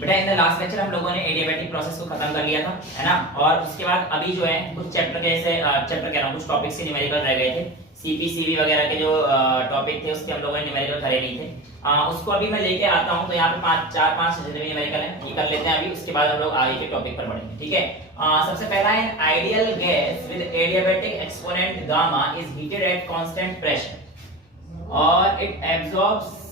बेटा in the last lecture हम लोगों ने एडियाबैटिक प्रोसेस को खत्म कर लिया था, है ना। और उसके बाद अभी जो है कुछ चैप्टर के ऐसे चैप्टर कह रहा हूँ, कुछ टॉपिक से न्यूमेरिकल रह गए थे। सीपीसीबी वगैरह के जो टॉपिक थे उसके हम लोगों ने न्यूमेरिकल करे नहीं थे। उसको अभी मैं लेके आता हूँ। तो यहाँ पे 5 जितने भी न्यूमेरिकल हैं ये कर लेते हैं अभी, उसके बाद हम लोग आगे के टॉपिक पर बढ़ेंगे, ठीक है। सबसे पहला है ideal gas with adiabatic exponent gamma is heated at constant pressure और it absorbs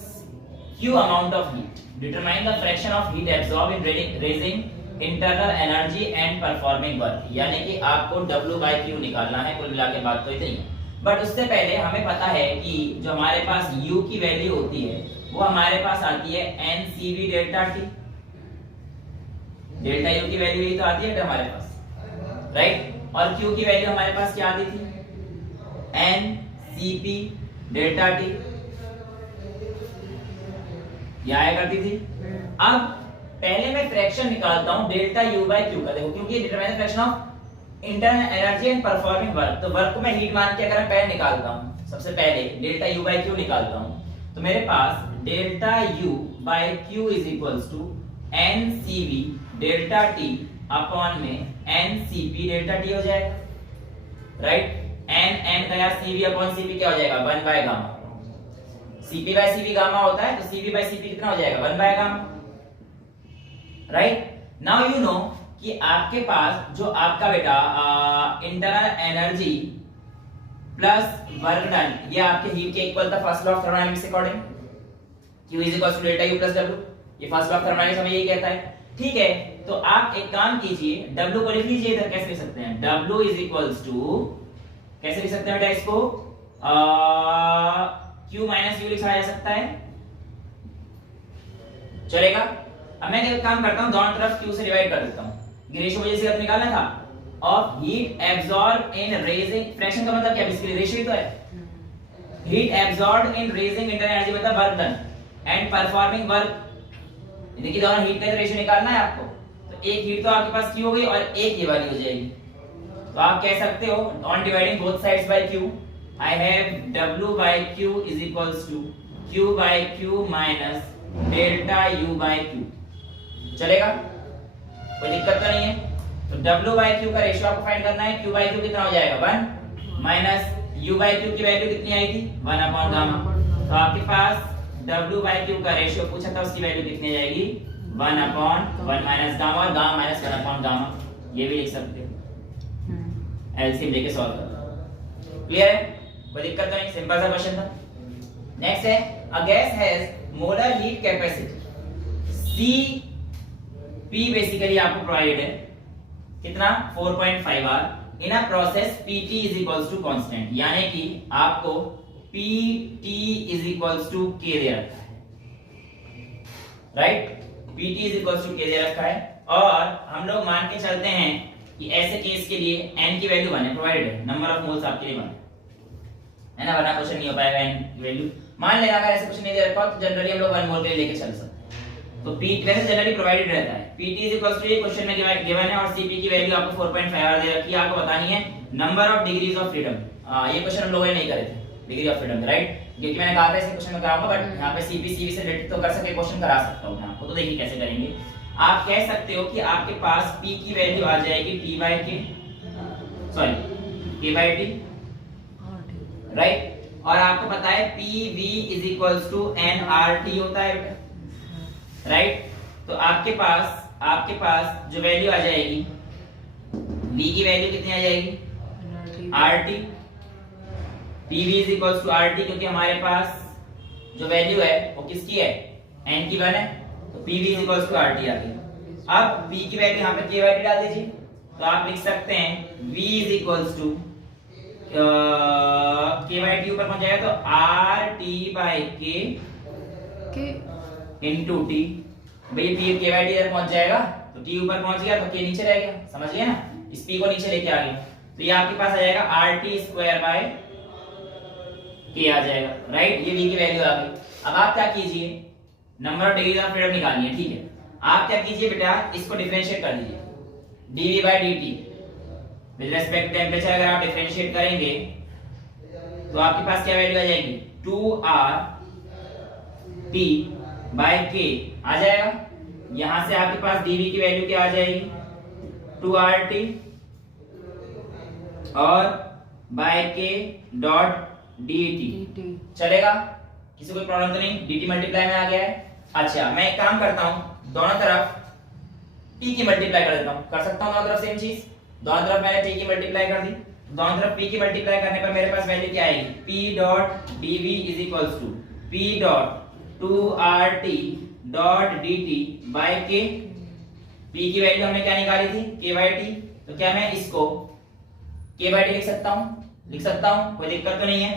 Q amount of heat. Determine the fraction of heat absorbed in raising internal energy and performing work. यानी कि आपको W by Q निकालना है। कुल मिला के बात तो इतनी है। बट उससे पहले हमें पता है कि जो हमारे पास U की वैल्यू होती है वो हमारे पास आती है NCV delta T। Delta U की वैल्यू यही तो आती है हमारे पास, राइट। और Q की वैल्यू हमारे पास क्या आती थी? NCP डेल्टा T ये आया करती थी। अब पहले मैं फ्रैक्शन निकालता हूं डेल्टा U बाय Q का। देखो क्योंकि determine fraction of internal energy and performing work, तो वर्क को मैं हीट मान के अगर मैं पहले निकालता हूं, सबसे पहले डेल्टा U बाय Q निकालता हूं, तो मेरे पास delta U by Q is equals to NCV delta T upon में NCP डेल्टा T हो जाएगा, राइट। N गया, CV अपॉन CP क्या हो जाएगा? 1 by gamma. Cp by Cv gamma होता है, तो Cv by Cp कितना हो जाएगा? 1 by gamma, right. Now you know कि आपके पास जो आपका बेटा internal energy plus work done, ये आपके हीट के इक्वल था first law of thermodynamics according. Q is equal to delta U plus W, ये फर्स्ट लॉ ऑफ थर्मोडायनामिक्स हमें यही कहता है, ठीक है। तो आप एक काम कीजिए, W को लिख लीजिए इधर। कैसे लिख सकते हैं? W इज इक्वल्स टू, कैसे लिख सकते हैं बेटा इसको? Q माइनस U लिखा जा सकता है, चलेगा। अब मैं एक काम करता हूं, दोनों तरफ Q से डिवाइड कर देता हूं। रेशियो वजह से निकालना था of heat absorb in raising, fraction का मतलब क्या? बेसिकली रेशियो ही तो है। Heat absorb in raising internal energy मतलब work done and performing work. देखिए दोनों हीट का रेशियो निकालना है आपको, तो एक हीट तो आपके पास Q हो गई और एक ये वाली हो जाएगी। तो आप कह सकते हो on dividing both sides by Q I have W by Q is equals to Q by Q minus delta U by Q। चलेगा, कोई दिक्कत तो नहीं है। तो W by Q का रेशियो आपको फाइंड करना है। Q by Q कितना हो जाएगा? 1 माइनस U by Q की वैल्यू कितनी आई थी? 1 अपॉन गामा। तो आपके पास W by Q का रेशियो पूछा था, उसकी वैल्यू कितनी जाएगी? 1 अपॉन 1 माइनस गामा, और गामा माइनस 1 अपॉन गामा, ये भी लिख सकते हो। एलसीएम लेके सॉल्व कर। क्लियर है? कोई दिक्कत तो नहीं, सिंपल सा क्वेश्चन था। नेक्स्ट है a gas has molar heat capacity Cp basically आपको प्रोवाइड है कितना? 4.5 R in a process Pt is equals to constant, यानी कि आपको Pt is equals to K दे रखा है, right. Pt is equals to K दे रखा है और हम लोग मान के चलते हैं कि ऐसे केस के लिए n की वैल्यू 1 है, प्रोवाइडेड है। नंबर ऑफ मोल्स आपके लिए 1 है ना, वरना क्वेश्चन नहीं हो पाएगा n की वैल्यू। मान लेना अगर ऐसे क्वेश्चन नहीं दे रखा तो जनरली हम लोग 1 मोल के लिए लेके चल सकते हैं। तो P वैसे जनरली प्रोवाइडेड रहता है। Pt इज इक्वल्स टू, ये क्वेश्चन में गिवन है, और Cp की वैल्यू आपको 4.5 R दे रखी है। आपको बतानी है number of degrees of freedom. ये क्वेश्चन हम लोगों ने नहीं करे थे, डिग्री ऑफ फ्रीडम, राइट। क्योंकि मैंने कहा था इस क्वेश्चन में कराऊंगा, बट यहां पे Cp Cv से रिलेटेड तो कर सके क्वेश्चन करा सकता हूं मैं आपको। तो देखिए कैसे करेंगे। आप कह सकते हो कि आपके पास P की वैल्यू आ जाएगी T by K, sorry K by T, right. और आपको पता है PV is equals to nRT होता है, राइट। तो आपके पास जो वैल्यू आ जाएगी, V की वैल्यू कितनी आ जाएगी? RT। PV is equals to RT, क्योंकि हमारे पास जो वैल्यू है वो किसकी है? n की 1 है, तो PV is equals to RT आ गई। अब P की वैल्यू यहाँ पे K by T डाल दीजिए, तो आप लिख सकते हैं V is equals to K by T ऊपर पहुंच जाएगा तो RT by K into T। भाई P K by T इधर पहुंच जाएगा तो T ऊपर पहुंच गया तो K नीचे रह गया, समझ गए ना। इस P को नीचे लेके आ गए तो ये आपके पास आ जाएगा RT स्क्वायर बाय K आ जाएगा, राइट। ये V की वैल्यू आ गई। अब आप क्या कीजिए, number of degrees of freedom निकालनी है, ठीक है। आप क्या कीजिए बेटा, इसको डिफरेंशिएट कर दीजिए dV by dt with respect to temperature. अगर आप डिफरेंशिएट करेंगे तो आपके पास क्या वैल्यू आ जाएगी? 2R T by K आ जाएगा। यहां से आपके पास dv की वैल्यू क्या आ जाएगी 2RT और बाय k डॉट dt चलेगा, किसी कोई प्रॉब्लम तो नहीं, dt मल्टीप्लाई में आ गया है। अच्छा मैं एक काम करता हूं, दोनों तरफ p की मल्टीप्लाई कर देता हूं, कर सकता हूं दोनों तरफ सेम चीज, दोनों तरफ मैंने p की मल्टीप्लाई कर दी, दोनों तरफ p की मल्टीप्लाई करने पर मेरे पास वैल्यू क्या आएगी p dot dv is equals to p dot 2RT dot dt by k। p की वैल्यू हमने क्या निकाली थी k/t, तो क्या मैं इसको k/t लिख सकता हूं, कोई दिक्कत तो नहीं है,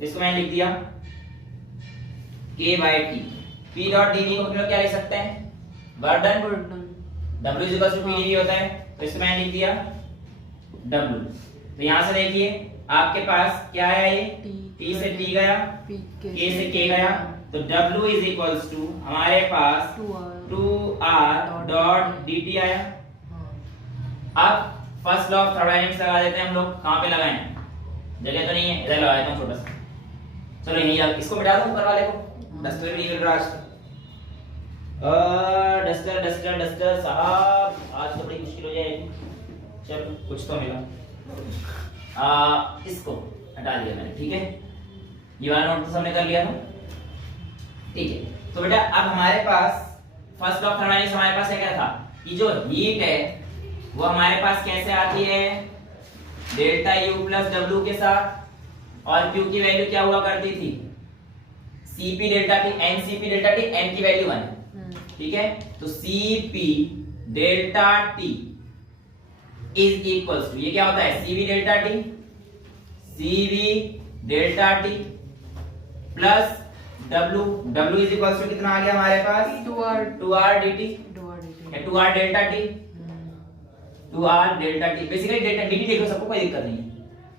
इसको मैंने लिख दिया k/t। p डॉट dv को हम लोग क्या लिख सकते हैं work done, w is equal to p dv होता है, तो इसको मैंने लिख दिया w। तो यहां से देखिए आपके पास क्या है, ये t से t गया, k से k गया, तो w इज इक्वल्स टू हमारे पास 2r डॉट dt आया। अब फर्स्ट लॉ ऑफ थर्मोडायनेमिक्स लगा देते हैं हम लोग, कहां पे लगाएं, जगह तो नहीं है, इधर लगा देता हूं छोटा सा, चलो यही यार इसको मिटा दो ऊपर वाले को, डस्टर भी नहीं मिल रहा आज तक, डस्टर साहब आज तो बड़ी मुश्किल हो जाएगी, चलो कुछ तो मिला, इसको हटा दिया मैंने, ठीक है, ये वाला नोट तो सबने कर लिया था, ठीक है। तो बेटा अब हमारे पास फर्स्ट लॉ ऑफ थर्मोडायनेमिक्स हमारे पास क्या था कि जो हीट है वो हमारे पास कैसे आती है डेल्टा U प्लस W के साथ, और Q की वैल्यू क्या हुआ करती थी Cp delta T, NCp delta T, N की वैल्यू 1 है, ठीक है, तो Cp delta T is equals to, ये क्या होता है Cv delta T, Cv delta T plus W is equals to कितना आ गया हमारे पास 2R dt, 2R delta T, 2R delta T, basically delta dt देख लो, सबको कोई दिक्कत नहीं है,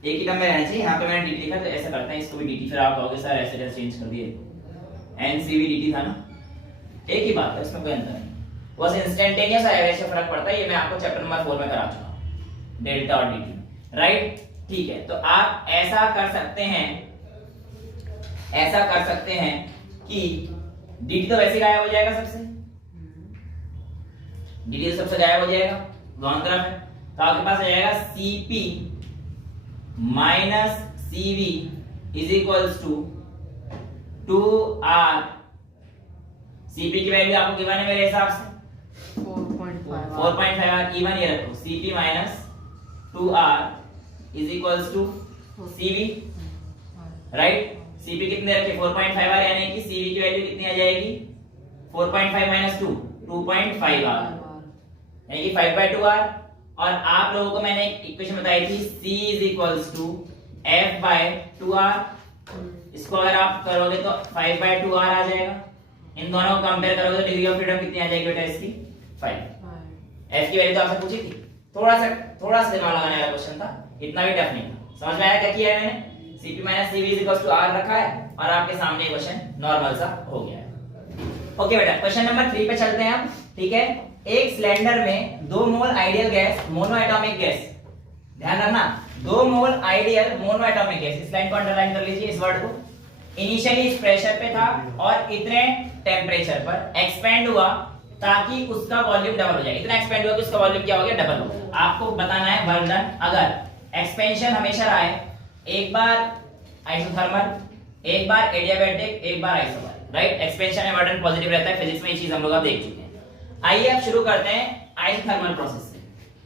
एक ही टर्म में रहना चाहिए, यहाँ पे मैंने dt लिखा तो ऐसा करते हैं, इसको भी dt, फिर आप कहोगे सर ऐसे चेंज कर दिए, NCV dt था ना, एक ही बात है, इसमें कोई अंतर नहीं, बस इंस्टेंटेनियस है वैसे फर्क पड़ता है, ये मैं आपको चैप्टर नंबर 4 में करा चुका हूं, डेल्टा और dt, राइट, ठीक है। तो आप ऐसा कर सकते हैं कि dt तो वैसे गायब हो जाएगा, dt तो सबसे गायब हो जाएगा, दोनों तरफ है, तो आपके पास आ जाएगा Cp minus Cv is equals to 2R, Cp की वैल्यू आपको गिवन है मेरे हिसाब से 4.5R, इवन ये रखो, Cp minus 2R is equals to Cv, right, Cp कितने रखे 4.5R, यानी कि Cv की वैल्यू कितनी आ जाएगी 4.5 माइनस 2 2.5R, यानी कि 5/2R, और आप लोगों को मैंने एक इक्वेशन बताई थी C is equals to F/2R, इसको अगर आप करोगे तो 5/2R आ जाएगा, इन दोनों को कंपेयर करोगे तो डिग्री ऑफ फ्रीडम कितनी आ जाएगी बेटा इसकी 5। F की वैल्यू तो आपसे पूछी थी, थोड़ा सा दिमाग लगाने वाला क्वेश्चन था, इतना भी टफ नहीं था, समझ में आया क्या किया है मैंने, Cp minus Cv is equals to R रखा है, और आपके सामने क्वेश्चन नॉर्मल सा हो गया है। ओके बेटा क्वेश्चन नंबर 3 पे चलते हैं हम, ठीक है। एक सिलेंडर में 2 mole ideal gas mono atomic gas, ध्यान रखना 2 mole ideal mono atomic gas, इस लाइन को अंडरलाइन कर लीजिए, इस वर्ड को, इनिशियली इस प्रेशर पे था और इतने टेम्परेचर पर एक्सपेंड हुआ ताकि उसका वॉल्यूम डबल हो जाए, इतना एक्सपेंड हुआ कि उसका वॉल्यूम क्या हो गया डबल हो गया। आपको बताना है वर्क डन, अगर एक्सपेंशन हमेशा रहा है, एक बार आइसोथर्मल, एक बार एडियाबैटिक, एक बार आइसोबारिक, राइट, एक्सपेंशन में वर्क डन पॉजिटिव रहता है, फिजिक्स में ये चीज हम लोग देख चुके हैं। आइए अब शुरू करते हैं आइसोथर्मल प्रोसेस से।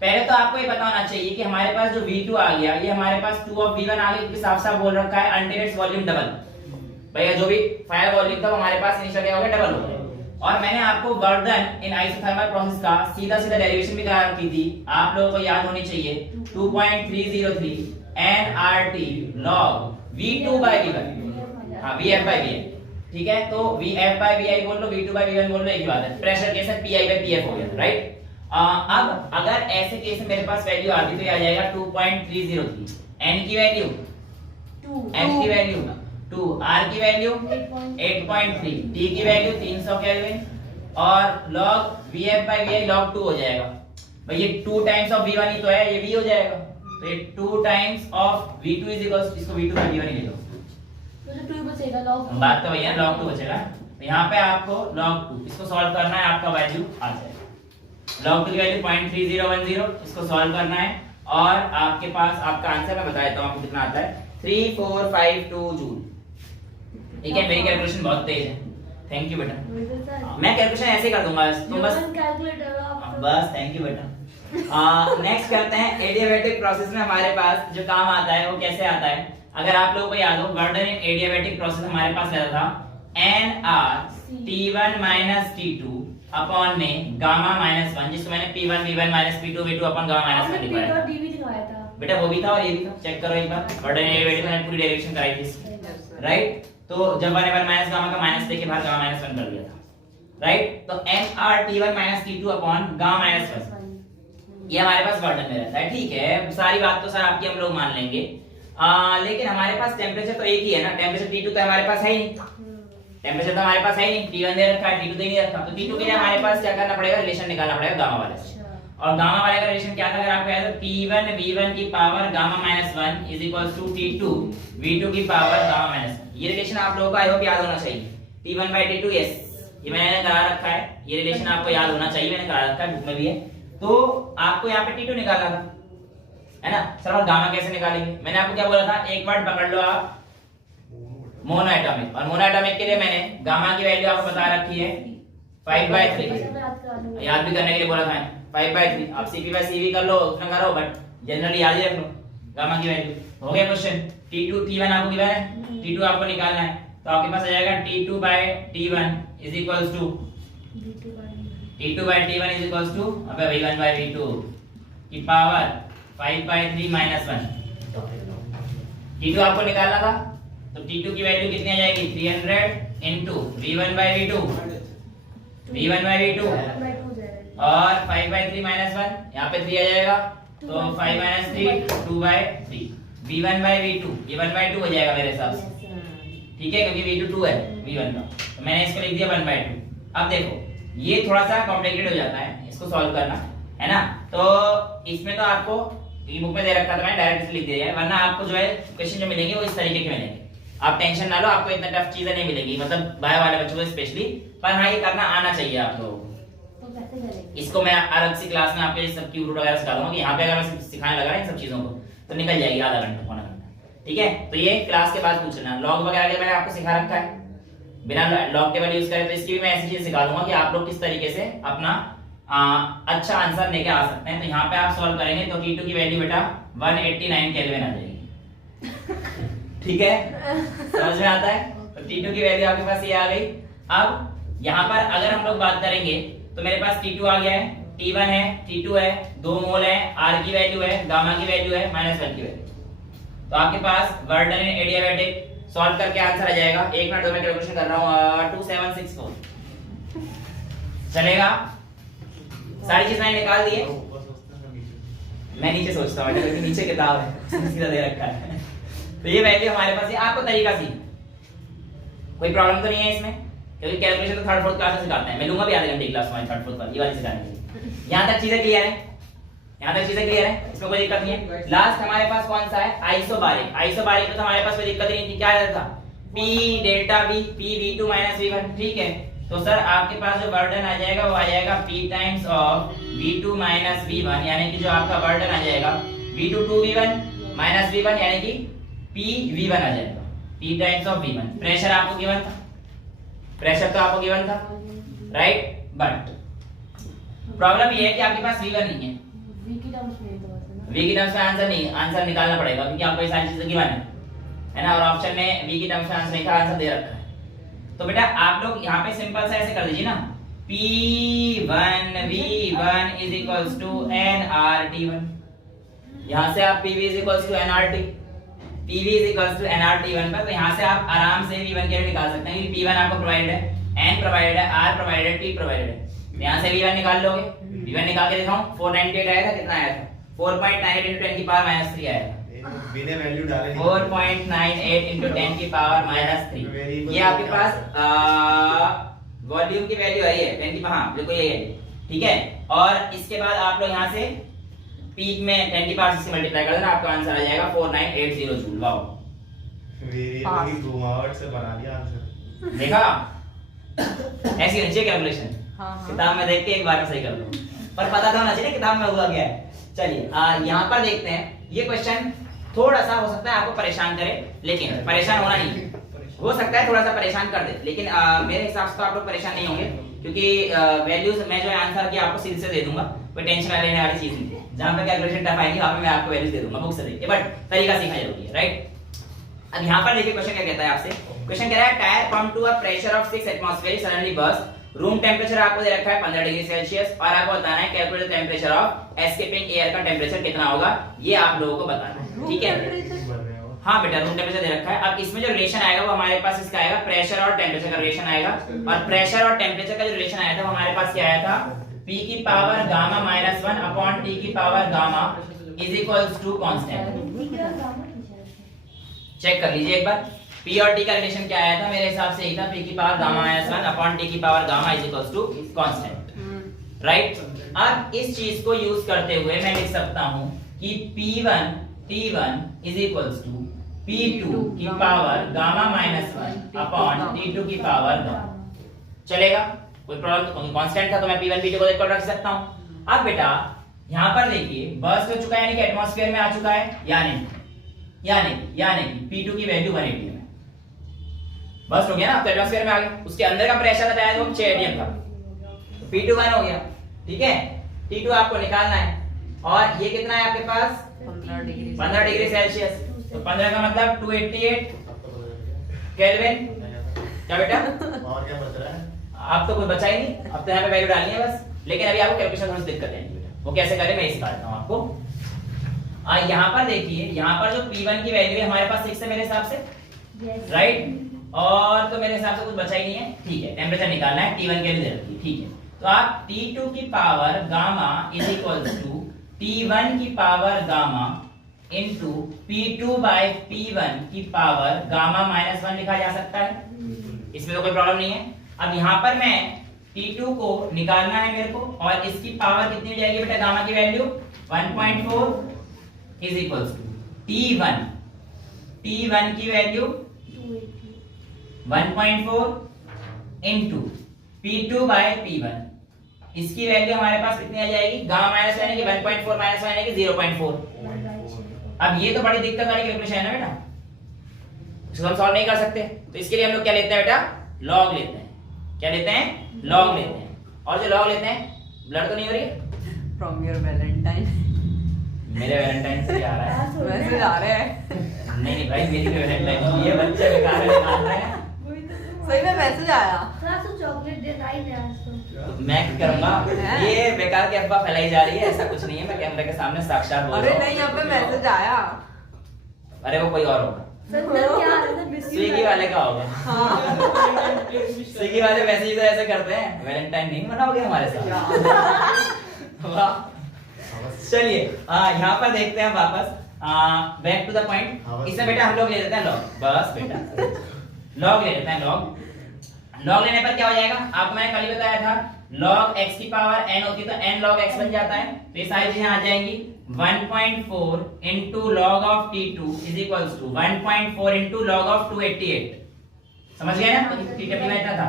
पहले तो आपको ये पता होना चाहिए कि हमारे पास जो V2 आ गया, ये हमारे पास 2 ऑफ V1 आ गया, क्योंकि साफ साफ बोल रखा है अनटिल इट्स वॉल्यूम डबल, भैया जो भी फायर वॉल्यूम था वो हमारे पास इनिशियल क्या हो गया डबल हो गया। और मैंने आपको work done in isothermal process का सीधा डेरिवेशन भी करा रखी थी, आप लोगों को याद होनी चाहिए 2.303 nRT log V2/V1, हां VF/VI, ठीक है, तो VF/VI बोल लो, V2/V1 बोल लो, एक ही बात है, प्रेशर केस है PI/PF हो गया, राइट। अब अगर ऐसे केस में मेरे पास वैल्यू आती तो ये आ जाएगा 2.303, n की वैल्यू 2, n की वैल्यू 2, r की वैल्यू 8.3, t की वैल्यू 300 केल्विन, और log VF/VI log 2 हो जाएगा, भाई ये 2 टाइम्स ऑफ V1 ही तो है, ये भी हो जाएगा, तो ये 2 times of V2 is equals, इसको V2/V1 ही ले लो, तो 2 बचेगा log 2, बात तो भैया log 2 बचेगा, तो यहाँ पे आपको log 2 इसको सॉल्व करना है, आपका वैल्यू आ जाएगा log 2 की वैल्यू 0.3010, इसको सॉल्व करना है और आपके पास आपका आंसर मैं बता देता हूँ आपको कितना आता है 3452 जूल। ठीक है, मेरी कैलकुलेशन बहुत तेज है। थैंक यू बेटा, मैं कैलकुलेशन ऐसे कर दूंगा तुम बस थैंक यू बेटा। नेक्स्ट करते हैं एडियाबैटिक प्रोसेस में हमारे पास जो काम आता है वो कैसे आता है। अगर आप लोगों को याद हो वर्डन इन एडियाबैटिक प्रोसेस हमारे पास रहता था NR T1 minus T2 upon में गामा माइनस 1, जिसको मैंने P1 V1 minus P2 V2 upon gamma minus 1 लिखवाया था। बेटा वो भी था और ये भी था, चेक करो एक बार, वर्डन इन एडियाबैटिक मैंने पूरी डेरिवेशन कराई थी राइट। तो जब 1 माइनस गामा का माइनस लेके बाहर गामा माइनस 1 कर दिया था राइट। तो NR T1 minus T2 upon gamma minus 1 ये हमारे पास वर्डन में रहता है। ठीक है, सारी बात तो सर आपकी हम लोग मान लेंगे, लेकिन हमारे पास टेम्परेचर तो एक ही है ना, टेम्परेचर T2 तो हमारे पास है ही नहीं, टेम्परेचर तो हमारे पास है ही नहीं, T1 दे रखा है T2 दे नहीं रखा, तो T2 के लिए हमारे पास क्या करना पड़ेगा, रिलेशन निकालना पड़ेगा गामा वाले से। और गामा वाले का रिलेशन क्या था अगर आपको याद हो, P1 V1 की power gamma minus 1 is equals to T2 V2 की पावर गामा माइनस 1। ये रिलेशन आप लोगों को आई होप याद होना चाहिए, P1 by T2 यस, ये मैंने करा रखा है, ये रिलेशन आपको याद होना चाहिए, मैंने करा रखा है, बुक में भी है। तो आपको यहाँ पे T2 निकालना था है ना सर, और गामा कैसे निकालेंगे, मैंने आपको क्या बोला था, एक वर्ड पकड़ लो आप मोनोएटॉमिक, और मोनोएटॉमिक के लिए मैंने गामा की वैल्यू आपको बता रखी है 5/3, याद भी करने के लिए बोला था 5/3, आप CP/CV कर लो उसमें करो, बट जनरली याद ही रख लो गामा की वैल्यू। हो गया क्वेश्चन। T2 T1 आपको गिवन है, T2 आपको निकालना है, तो आपके पास आ जाएगा T2/T1 is equals to T2/T1 is equals to अबे V1/V2 की पावर 5/3 माइनस 1। T2 आपको निकालना था, तो T2 की वैल्यू कितनी आ जाएगी, 300 इनटू V1/V2 और 5/3 माइनस 1, यहाँ पे 3 आ जाएगा, तो 5 माइनस 3 2/3 V1/V2 ये 1/2 हो जाएगा मेरे हिसाब से, ठीक है, क्योंकि V2 2 है V1 का, तो मैंने इसको लिख दिया 1/2। अब देखो ये थोड़ा सा कॉम्प्लिकेटेड हो जाता है इसको सॉल्व करना, है ना, तो इसमें तो आपको ये बुक में दे रखा था, मैंने डायरेक्ट लिख दिया है, वरना आपको जो है क्वेश्चन जो मिलेंगे वो इस तरीके के मिलेंगे, आप टेंशन ना लो, आपको इतना टफ चीजें नहीं मिलेगी, मतलब बायो वाले बच्चों को स्पेशली, पर हाँ ये करना आना चाहिए आप लोगों को। इसको मैं अलग सी क्लास में आपके सब की रूट वगैरह सिखा दूंगा, कि यहाँ पे अगर मैं सिखाने लगा इन सब चीजों को तो निकल जाएगी आधा घंटा पौना घंटा, ठीक है। तो ये क्लास के बाद पूछ लेना, लॉग वगैरह के मैंने आपको सिखा रखा है, बिना लॉग टेबल यूज करें तो इसकी भी मैं ऐसी चीज सिखा दूंगा कि आप लोग किस तरीके से अपना अच्छा आंसर लेके आ सकते हैं। तो यहाँ पे आप सॉल्व करेंगे तो T2 की वैल्यू बेटा 189 केल्विन आ जाएगी, ठीक है, समझ में आता है। तो T2 की वैल्यू आपके पास ये आ गई। अब यहाँ पर अगर हम लोग बात करेंगे तो मेरे पास T2 आ गया है, T1 है, T2 है, 2 मोल है, R की वैल्यू है, गामा की वैल्यू है, -1 की वैल्यू, तो आपके पास वर्डन इन एडियाबैटिक सॉल्व करके आंसर आ जाएगा। एक मिनट में कैलकुलेशन कर रहा हूँ, 2764 चलेगा। सारी चीज मैंने निकाल दी है, मैं नीचे सोचता हूँ क्योंकि नीचे किताब है सीधा दे रखा है। तो ये वैल्यू हमारे पास है, आपको तरीका सी कोई प्रॉब्लम तो नहीं है इसमें, क्योंकि कैलकुलेशन तो थर्ड फोर्थ क्लास में सिखाते हैं, मैं लूंगा भी आधे घंटे क्लास में थर्ड फोर्थ वाली, ये वाली सिखाने के लिए। यहाँ तक चीजें क्लियर है, यहाँ तक चीजें क्लियर है, इसमें कोई दिक्कत नहीं है। लास्ट हमारे पास कौन सा है, आइसोबारिक। आइसोबारिक में तो हमारे पास कोई दिक्कत ही नहीं थी, क्या रहता था, P delta V P V2 minus V1, ठीक है। तो सर आपके पास जो वर्डन आ जाएगा वो आ जाएगा P times of V2 minus V1, यानी कि जो आपका वर्डन आ जाएगा V2 2V1 माइनस V1, यानी कि P V1 आ जाएगा, P times of V1। Pressure आपको गिवन था, प्रेशर तो आपको गिवन था राइट, बट प्रॉब्लम ये है कि आपके पास V1 नहीं है, V की टर्म्स में आंसर नहीं, आंसर निकालना पड़ेगा क्योंकि आपको ये सारी चीजें गिवन है ना, और ऑप्शन में V की टर्म्स में आंसर नहीं था, आंसर दे रखा है। तो बेटा आप लोग यहाँ पे सिंपल सा ऐसे कर दीजिए ना, P1 V1 is equals to nRT1, यहाँ से आप PV is equals to nRT, PV is equals to nRT1 पर, तो यहाँ से आप आराम से V1 के निकाल सकते हैं क्योंकि P1 आपको प्रोवाइडेड है, N प्रोवाइडेड है, R प्रोवाइडेड है, T प्रोवाइडेड है, तो यहाँ से V1 निकाल लोगे। V1 निकाल के दिखाऊं, 498 आया था, कितना आया था, 4.98 into 10 की पावर -3 आया था, बिना वैल्यू डाले 4.98 into 10 की पावर -3। ये आपके पास वॉल्यूम की वैल्यू आई है 10 की, हाँ बिल्कुल यही है, ठीक है। और इसके बाद आप लोग यहाँ से पीक में 10 की पावर से मल्टीप्लाई कर देना, आपका आंसर आ जाएगा 4980 जूल। वाओ, वेरिएबल की घुमावट से बना दिया आंसर, देखा ऐसी होनी चाहिए कैलकुलेशन। हाँ। किताब में देख के एक बार में सही कर लो, पर पता तो होना चाहिए किताब में हुआ क्या है। चलिए यहाँ पर देखते हैं, ये क्वेश्चन थोड़ा सा हो सकता है आपको परेशान करे, लेकिन परेशान होना नहीं, हो सकता है थोड़ा सा परेशान कर दे, लेकिन मेरे हिसाब से तो आप लोग परेशान नहीं होंगे, क्योंकि वैल्यूज मैं जो है आंसर की आपको सीधे से दे दूंगा, कोई टेंशन लेने वाली चीज नहीं है। जहां पे कैलकुलेशन टफ आएगी वहां पे मैं आपको वैल्यूज दे दूंगा बुक से देख के, बट तरीका सीखना जरूरी है, राइट। अब यहाँ पर देखिए क्वेश्चन क्या कहता है आपसे। क्वेश्चन कह रहा है tyre pump to a pressure of 6 atmosphere suddenly burst. Room temperature आपको दे रखा है 15 डिग्री सेल्सियस और आपको बताना है calculate temperature of escaping air का टेम्परेचर कितना होगा, ये आप लोगों को बताना है, ठीक है। हाँ बेटा, रूम टेम्परेचर दे रखा है। अब इसमें जो रिलेशन आएगा वो हमारे पास इसका आएगा प्रेशर और टेम्परेचर का रिलेशन आएगा, और प्रेशर और टेम्परेचर का जो रिलेशन आया था वो हमारे पास क्या आया था, P की पावर गामा -1 अपॉन T की power gamma is equals to constant. Check कर लीजिए एक बार, P और T का रिलेशन क्या आया था, मेरे हिसाब से यही था, P की पावर गामा -1 अपॉन T की power gamma is equals to constant, right. अब इस चीज को यूज करते हुए मैं लिख सकता हूं कि P1 T1 is equals to P2 की पावर गामा -1 अपॉन T2 की पावर गामा। चलेगा, कोई प्रॉब्लम, कांस्टेंट था तो मैं P1 P2 को इक्वल रख सकता हूं। अब बेटा यहां पर देखिए बर्स्ट हो चुका है, यानी कि एटमॉस्फेयर में आ चुका है, यानी कि P2 की वैल्यू 180 है, बर्स्ट हो गया ना, तो एटमॉस्फेयर में आ गया। उसके अंदर का प्रेशर बताया तो 6 atm था, तो P2 1 हो गया, ठीक है। T2 आपको निकालना है, और ये कितना है आपके पास 15 डिग्री सेल्सियस, तो 15 का मतलब 288 केल्विन। क्या बेटा और क्या बच रहा है? आप तो कुछ बचा ही नहीं, अब तो यहाँ पे वैल्यू डालनी है बस, लेकिन अभी आपको कैलकुलेशन थोड़ी दिक्कत है बेटा, वो कैसे करें मैं सिखा देता हूँ आपको। यहाँ पर देखिए, यहाँ पर जो P1 की वैल्यू है हमारे पास 6 है मेरे हिसाब से, राइट, और तो मेरे हिसाब से कुछ बचा ही नहीं है, ठीक है। टेम्परेचर निकालना है, T1 के लिए दे रखी है, ठीक है। तो आप T2 की power gamma is equals to T1 की power gamma into P2 bye P1 की पावर गामा -1 लिखा जा सकता है, इसमें तो कोई प्रॉब्लम नहीं है। अब यहाँ पर मैं T2 को निकालना है मेरे को, और इसकी पावर कितनी हो जाएगी बेटा, गामा की value 1.4 is equals to T1 की value 1.4 into P2 bye P1, इसकी वैल्यू हमारे पास कितनी आ जाएगी, गामा माइनस यानी कि 1.4 माइनस यानी कि 0.4। अब ये तो बड़ी दिक्कत वाली कैलकुलेशन है ना बेटा, इसको हम सॉल्व नहीं कर सकते, तो इसके लिए हम लोग क्या लेते हैं बेटा, लॉग लेते हैं। क्या लेते हैं, लॉग लेते हैं, और जो लॉग लेते हैं, ब्लड तो नहीं हो रही है फ्रॉम योर वैलेंटाइन, मेरे वैलेंटाइन से आ रहा है, मैसेज आ रहा है। नहीं भाई मेरी वैलेंटाइन, ये बच्चे बेकार है, निकाल रहे हैं, सही में मैसेज आया, चॉकलेट दे रहा है तो मैं क्या करूंगा, ये बेकार की अफवाह फैलाई जा रही है, ऐसा कुछ नहीं है, मैं कैमरे के सामने साक्षात बोल रहा हूं। अरे नहीं, यहाँ पे मैसेज आया, अरे वो कोई और होगा, स्विगी वाले का होगा। स्विगी वाले वैसे ही तो ऐसे करते हैं, वैलेंटाइन नहीं मनाओगे हमारे साथ। वाह, चलिए यहाँ पर देखते हैं वापस, बैक टू द पॉइंट। इसमें बेटा हम लोग ले लेते हैं लॉग, बस बेटा लॉग ले लेते हैं, लॉग लेने पर क्या हो जाएगा, आपको मैंने कल ही बताया था, log x की पावर n होती है तो n log x बन जाता है, तो ये सारी चीजें आ जाएंगी। 1.4 into log of t2 is equals to 1.4 into log of 288, समझ गए ना, t कितना था,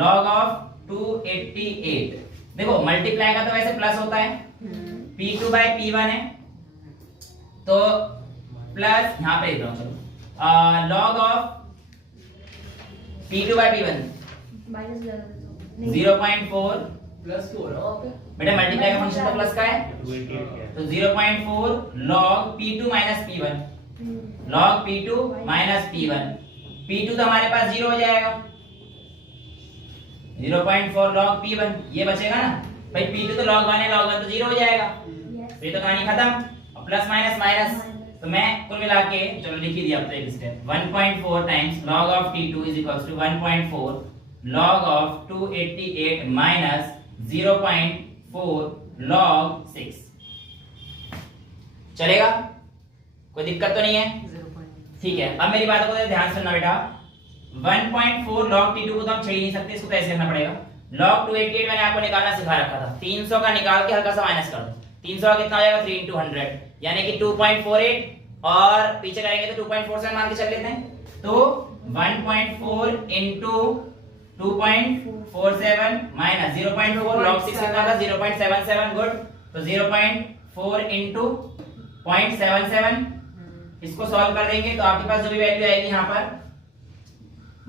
log of 288। देखो मल्टीप्लाई का तो वैसे प्लस होता है, p2 by p1 है, तो प्लस यहाँ पे लिख रहा हूँ, log of p2 by p1 0.4 plus क्यों हो रहा है बेटा, मल्टीप्लाई का फंक्शन तो प्लस का है, तो 0.4 log p2 minus p1, log p2 minus p1, p2 तो हमारे पास 0 हो जाएगा, 0.4 log p1 ये बचेगा ना भाई, p2 तो log 1 है, log 1 तो 0 हो जाएगा, तो ये तो कहानी खत्म। प्लस माइनस माइनस, तो मैं कुल मिला के चलो लिख ही दिया, अब तो एक step 1.4 times log of t2 is equals to 1.4 log of 288 minus 0.4 log 6। चलेगा, कोई दिक्कत तो नहीं है, ठीक है। अब मेरी बातों को ध्यान सुनना बेटा, 1.4 log t2 को तो हम छेड़ ही नहीं सकते, इसको तो ऐसे करना पड़ेगा। log 288 मैंने आपको निकालना सिखा रखा था, 300 का निकाल के हल्का सा माइनस कर दो, 300 का कितना हो जाएगा 3 into 100 यानी कि 2.48, और पीछे करेंगे तो 2.47 मान के चल लेते हैं, तो 1.4 into 2.47 माइनस 0.4 log 6 कितना था 0.77 गुड तो 0.4 into 0.77 इसको सॉल्व कर देंगे तो आपके पास जो भी वैल्यू आएगी यहाँ पर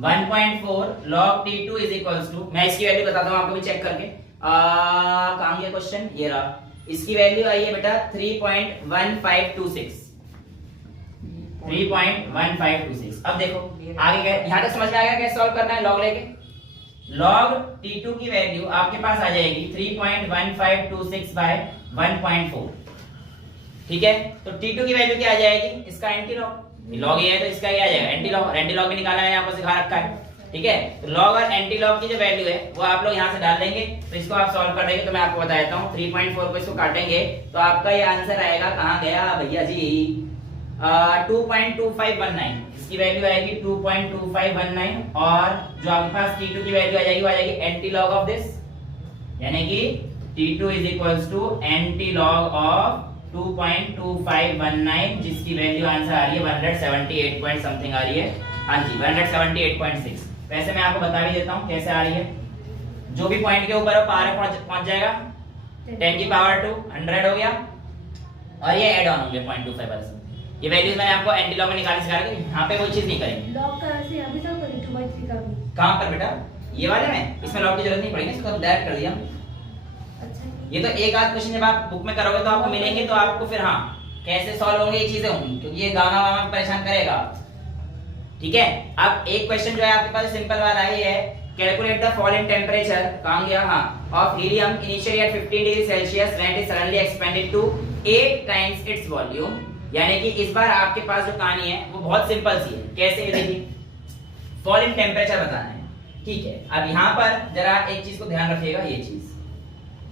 1.4 log t2 is equals to मैं इसकी वैल्यू बताता हूँ आपको भी चेक करके कहाँ गया क्वेश्चन ये रहा इसकी वैल्यू आई है बेटा 3.1526 3.1526 अब देखो आगे क्या यहाँ तक समझ में आ गया कैसे सॉल्व करना है लॉग लेके log t2 की वैल्यू आपके पास आ जाएगी 3.1526 बाय 1.4 ठीक है तो t2 की वैल्यू क्या आ जाएगी इसका एंटी लॉग लॉग ये है तो इसका क्या आ जाएगा एंटी लॉग भी निकालना है आपको सिखा रखा है ठीक है तो लॉग और एंटी लॉग की जो वैल्यू है वो आप लोग यहाँ से डाल देंगे तो इसको आप सॉल्व कर देंगे तो मैं आपको बता देता हूँ 3.4 को इसको काटेंगे तो आपका ये आंसर आएगा कहाँ गया भैया जी 2.2519 इसकी वैल्यू आएगी 2.2519 और जो आपके पास t2 की वैल्यू आ जाएगी वो आ जाएगी एंटी लॉग ऑफ दिस यानी कि t2 is equals to anti log of 2.2519 जिसकी वैल्यू आंसर आ रही है 178 पॉइंट समथिंग आ रही है हाँ जी 178.6 वैसे मैं आपको बता भी देता हूँ कैसे आ रही है जो भी पॉइंट के ऊपर है पावर पहुंच जाएगा 10 की पावर 2 100 हो गया और ये ऐड ऑन होंगे 0.25 वाले ये वैल्यूज मैंने आपको एंटी लॉग में निकाल सिखा रहा यहाँ पे कोई चीज नहीं करेंगे लॉग का ऐसे अभी तक करी 2/3 का भी कहां पर बेटा ये वाले में इसमें लॉग की जरूरत नहीं पड़ेगी इसको डायरेक्ट कर दिया अच्छा ये तो एक आध क्वेश्चन जब आप बुक में करोगे तो आपको मिलेंगे तो आपको फिर हाँ कैसे सॉल्व होंगे ये चीजें होंगी क्योंकि ये गामा वामा परेशान करेगा ठीक है अब एक क्वेश्चन जो है आपके पास सिंपल वाला ये है calculate the fall in temperature कहां गया हां of helium initially at 15 degree Celsius when it is suddenly expanded to 8 times its volume यानी कि इस बार आपके पास जो कहानी है वो बहुत सिंपल सी है कैसे ये देखिए फॉल इन टेंपरेचर बताना है ठीक है अब यहाँ पर जरा एक चीज को ध्यान रखिएगा ये चीज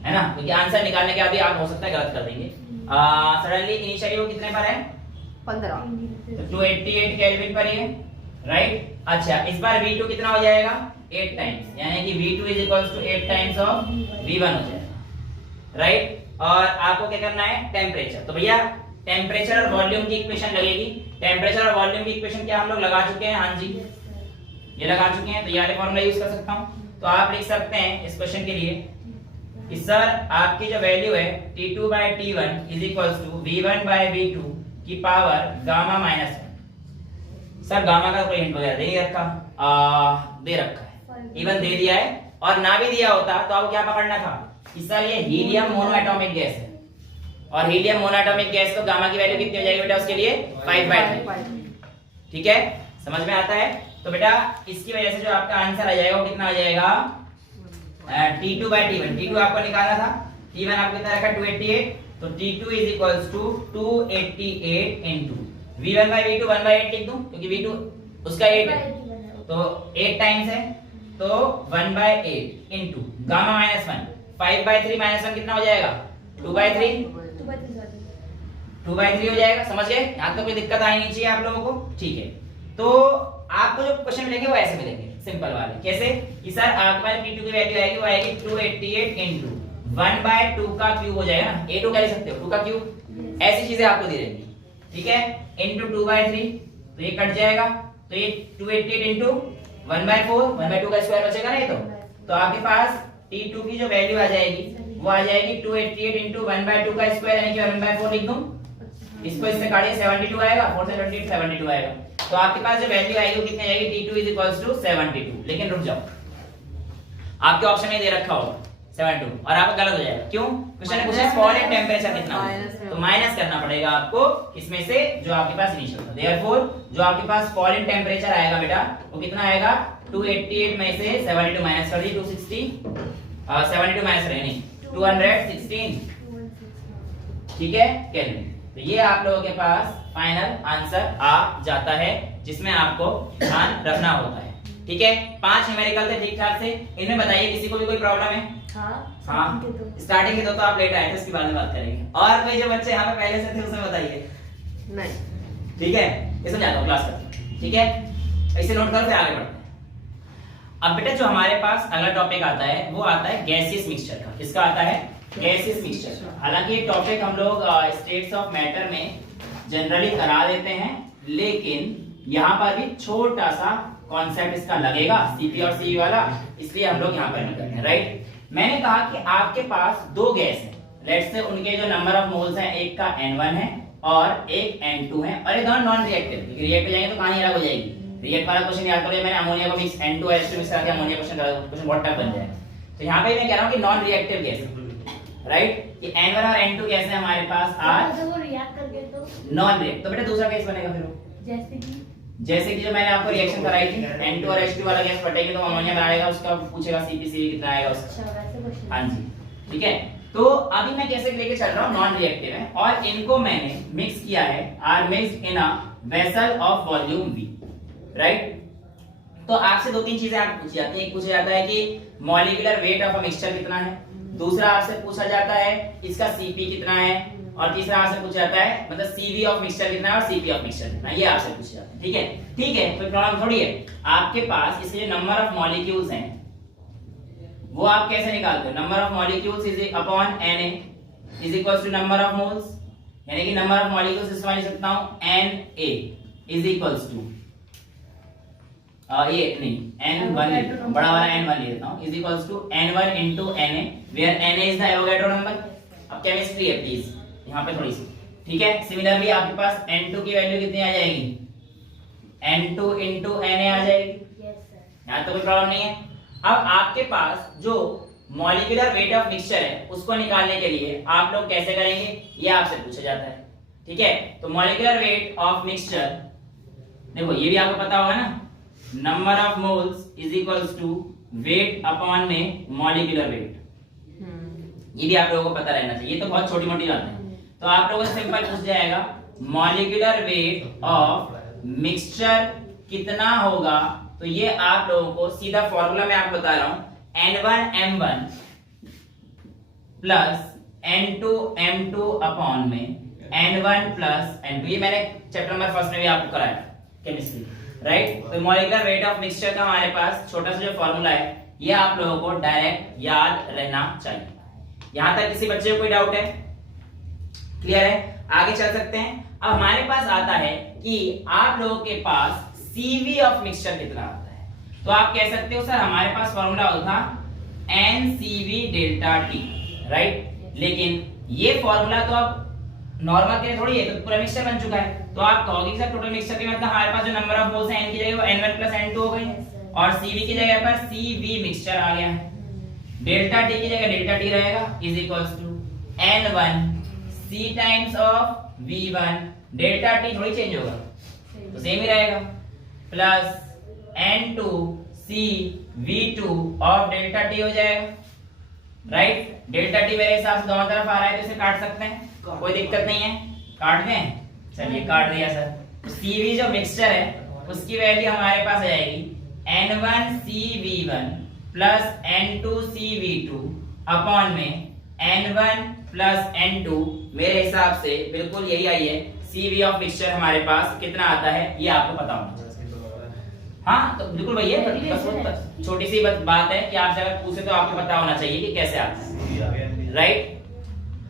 है ना क्योंकि आंसर निकालने के बाद आप हो सकता है गलत कर देंगे सडनली इनिशियली वो कितने पर है 15 तो 288 केल्विन पर ही है राइट अच्छा इस बार V2 कितना हो जाएगा 8 टाइम्स यानी कि V2 is equals to 8 times of V1 हो जाएगा राइट और आपको क्या करना है टेंपरेचर तो भैया टेंपरेचर और वॉल्यूम की इक्वेशन लगेगी टेंपरेचर और वॉल्यूम की इक्वेशन क्या हम लोग लगा चुके हैं हाँ जी ये लगा चुके हैं तो ये वाले फॉर्मूला यूज कर सकता हूं तो आप लिख सकते हैं इस क्वेश्चन के लिए कि सर आपकी जो वैल्यू है T2 by T1 is equals to V1 by V2 की power gamma minus 1 sir gamma का कोई हिंट वगैरह दे रखा दे रखा है इवन दे दिया है और ना भी दिया होता तो आपको क्या पकड़ना था कि सर ये हीलियम मोनोएटॉमिक गैस है और हीलियम मोनोएटॉमिक गैस को गामा की वैल्यू कितनी हो जाएगी बेटा उसके लिए 5/3 ठीक है समझ में आता है तो बेटा इसकी वजह से जो आपका आंसर आ जाएगा वो कितना आ जाएगा T2 by T1 T2 आपको निकालना था T1 आपको कितना रखा 288 तो T2 is equals to 288 into V1 by V2 1/8 लिख दूं क्योंकि V2 उसका 8 है तो 8 टाइम्स है तो 1/8 into गामा -1 5/3 -1 कितना हो जाएगा 2/3 2/3 हो जाएगा समझ गए यहाँ तो कोई दिक्कत आनी नहीं चाहिए आप लोगों को ठीक है तो आपको जो क्वेश्चन मिलेंगे वो ऐसे मिलेंगे सिंपल वाले कैसे कि सर आपके पास P2 की वैल्यू आएगी वो आएगी 288 into 1/2 का क्यूब हो जाएगा ना A2 कह सकते हो 2 का क्यूब ऐसी चीजें आपको दी रहेंगी ठीक है into 2/3 तो ये कट जाएगा तो ये 288 into 1/4 1/2 का स्क्वायर बचेगा ना ये तो आपके पास T2 की जो वैल्यू आ जाएगी वो आ जाएगी 288 into 1/2 का स्क्वायर यानी कि 1/4 लिख दूं इसको इससे काटिए 72 आएगा 4 से 28 72 आएगा तो आपके पास जो वैल्यू आएगी वो कितनी आएगी T2 is equals to 72 लेकिन रुक जाओ आपके ऑप्शन में दे रखा होगा 72 और आपका गलत हो जाएगा क्यों क्वेश्चन ने पूछा फॉल इन टेंपरेचर कितना होगा तो माइनस करना पड़ेगा आपको इसमें से जो आपके पास इनिशियल था देयरफॉर जो आपके पास फॉल इन टेंपरेचर आएगा बेटा वो कितना आएगा 288 में से 72 माइनस कर दी 260 72 माइनस रहे नहीं 216 ठीक है केल्विन तो ये आप लोगों के पास फाइनल आंसर आ जाता है जिसमें आपको ध्यान रखना होता है ठीक है 5 न्यूमेरिकल थे ठीक ठाक से इनमें बताइए किसी को भी कोई प्रॉब्लम है हाँ स्टार्टिंग के तो आप लेट आए थे उसके बाद में बात करेंगे और कोई जो बच्चे यहाँ पे पहले से थे उसमें बताइए नहीं ठीक है ये समझाता हूँ क्लास का ठीक है इसे नोट करो फिर आगे बढ़ते हैं अब बेटा जो हमारे पास अगला टॉपिक आता है वो आता है गैसियस मिक्सचर का किसका आता है गैसियस मिक्सचर हालांकि ये टॉपिक हम लोग स्टेट्स ऑफ मैटर में जनरली करा देते हैं लेकिन यहाँ पर भी छोटा सा कॉन्सेप्ट इसका लगेगा सीपी और सीवी वाला, इसलिए हम लोग यहाँ पर नहीं करते हैं, राइट। मैंने कहा कि आपके पास दो गैस है, लेट्स से उनके जो नंबर ऑफ मोल्स हैं, एक का N1 है और एक N2 है, और ये दोनों नॉन रिएक्टिव, रिएक्ट जाएंगे तो कहानी अलग हो जाएगी। रिएक्ट वाला क्वेश्चन याद करो, मैंने अमोनिया को मिक्स N2 H2 मिक्स करके अमोनिया क्वेश्चन बहुत टफ बन जाएगा। तो यहाँ पे मैं कह रहा हूँ कि नॉन रिएक्टिव गैस, राइट, कि N1 और N2 गैस है हमारे पास आर तो वो रिएक्ट करके तो नॉन रिएक्ट, तो बेटा दूसरा गैस बनेगा फिर वो। जैसे कि जो मैंने आपको रिएक्शन कराई थी, N2 और H2 वाला गैस फटेगी तो अमोनिया बनाएगा, उसका पूछेगा CpCv कितना आएगा उसका। अच्छा वैसे क्वेश्चन। हाँ जी, ठीक है। तो अभी मैं कैसे लेके चल रहा हूँ, नॉन रिएक्टिव है और इनको मैंने मिक्स किया है, are mixed in a vessel of volume V, right. तो आपसे दो तीन चीजें आपको पूछी जाती है, एक पूछा जाता है कि molecular weight of a mixture कितना है, दूसरा आपसे पूछा जाता है इसका Cp कितना है, और तीसरा आपसे पूछा जाता है मतलब Cv ऑफ मिक्सचर कितना है और Cp ऑफ मिक्सचर कितना है, ये आपसे पूछा जाता है, ठीक है। ठीक है, कोई प्रॉब्लम थोड़ी है। आपके पास इसके जो नंबर ऑफ मॉलिक्यूल्स हैं वो आप कैसे निकालते हो, number of molecules is upon Na is equals to number of moles, यानी कि नंबर ऑफ मॉलिक्यूल्स इसमें लिख सकता हूं Na इज इक्वल्स टू ये नहीं N1 बड़ा वाला N1 ले लेता हूं, is equals to N1 into Na where Na is the Avogadro number. अब केमिस्ट्री है प्लीज यहाँ पे थोड़ी सी, ठीक है। सिमिलरली आपके पास N2 की वैल्यू कितनी आ जाएगी, N2 into Na आ जाएगी, यस सर। यहाँ तो कोई प्रॉब्लम नहीं है। अब आपके पास जो मॉलिक्यूलर वेट ऑफ मिक्सचर है उसको निकालने के लिए आप लोग कैसे करेंगे, ये आपसे पूछा जाता है, ठीक है। तो मॉलिक्यूलर वेट ऑफ मिक्सचर, देखो ये भी आपको पता होगा ना, number of moles is equals to weight upon में मॉलिक्यूलर वेट, ये भी आप लोगों को पता रहना चाहिए, ये तो बहुत छोटी मोटी बात है। तो आप लोगों से सिंपल पूछ जाएगा मॉलिक्यूलर वेट ऑफ मिक्सचर कितना होगा, तो ये आप लोगों को सीधा फॉर्मूला मैं आपको बता रहा हूं, N1M1 प्लस N2M2 अपॉन में N1 प्लस N2, ये मैंने चैप्टर नंबर फर्स्ट में भी आपको कराया केमिस्ट्री, राइट। तो मॉलिक्यूलर वेट ऑफ मिक्सचर का हमारे पास छोटा सा जो फॉर्मूला है ये आप लोगों को डायरेक्ट याद रहना चाहिए। यहां तक किसी बच्चे को कोई डाउट है, क्लियर है, आगे चल सकते हैं। अब हमारे पास आता है कि आप लोगों के पास Cv ऑफ मिक्सचर कितना आता है, तो आप कह सकते हो सर हमारे पास फॉर्मूला होता NCV डेल्टा T, राइट। लेकिन ये फॉर्मूला तो अब नॉर्मल के लिए थोड़ी है, तो पूरा मिक्सचर बन चुका है, तो आप कहोगे कि सर टोटल मिक्सचर के मतलब हमारे पास जो नंबर ऑफ मोल्स है N की जगह वो N1 प्लस N2 हो गई और Cv की जगह पर Cv मिक्सचर आ गया है, डेल्टा T की जगह डेल्टा T रहेगा is equals to N1 C times of V1, delta T थोड़ी चेंज होगा तो सेम ही रहेगा, plus N2 C V2 of delta T हो जाएगा, राइट। डेल्टा T मेरे हिसाब से दोनों तरफ आ रहा है तो इसे काट सकते हैं, कोई दिक्कत नहीं है, काट दें, चलिए काट दिया सर। तो Cv जो मिक्सचर है उसकी वैल्यू हमारे पास आ जाएगी N1 CV1 plus N2 CV2 upon में N1 प्लस N2, मेरे हिसाब से बिल्कुल यही आई है। Cv ऑफ मिक्सचर हमारे पास कितना आता है ये आपको पता होना चाहिए। हाँ तो बिल्कुल भैया, बस छोटी सी बात है कि आपसे अगर पूछे तो आपको पता होना चाहिए कि कैसे आता है, राइट।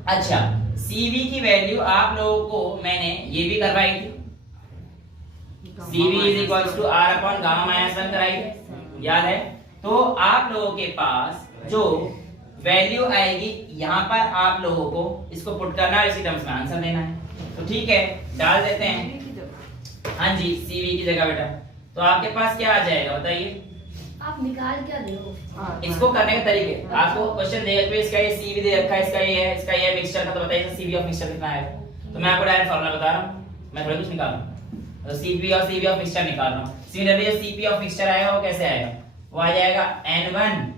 अच्छा, Cv की वैल्यू आप लोगों को मैंने ये भी करवाई थी, Cv is equals to R upon gamma minus 1 कराई थी, याद है। तो आप लोगों के पास जो वैल्यू आएगी यहाँ पर आप लोगों को इसको पुट करना है, इसी टर्म्स में आंसर देना है, तो ठीक है डाल देते हैं। हाँ जी, Cv की जगह बेटा, तो आपके पास क्या आ जाएगा बताइए, आप निकाल क्या रहे हो? इसको करने के तरीके, आपको क्वेश्चन देगा तो इसका ये Cv दे रखा है, इसका ये है, इसका ये मिक्सचर का, तो बताइए Cv ऑफ मिक्सचर कितना है, तो मैं आपको डायरेक्ट फार्मूला बता रहा हूं, मैं थोड़ा कुछ निकाल रहा हूं, तो Cv और Cv ऑफ मिक्सचर निकाल रहा हूं। सिमिलरली जो Cp ऑफ मिक्सचर आएगा वो कैसे आएगा, वो आ जाएगा N1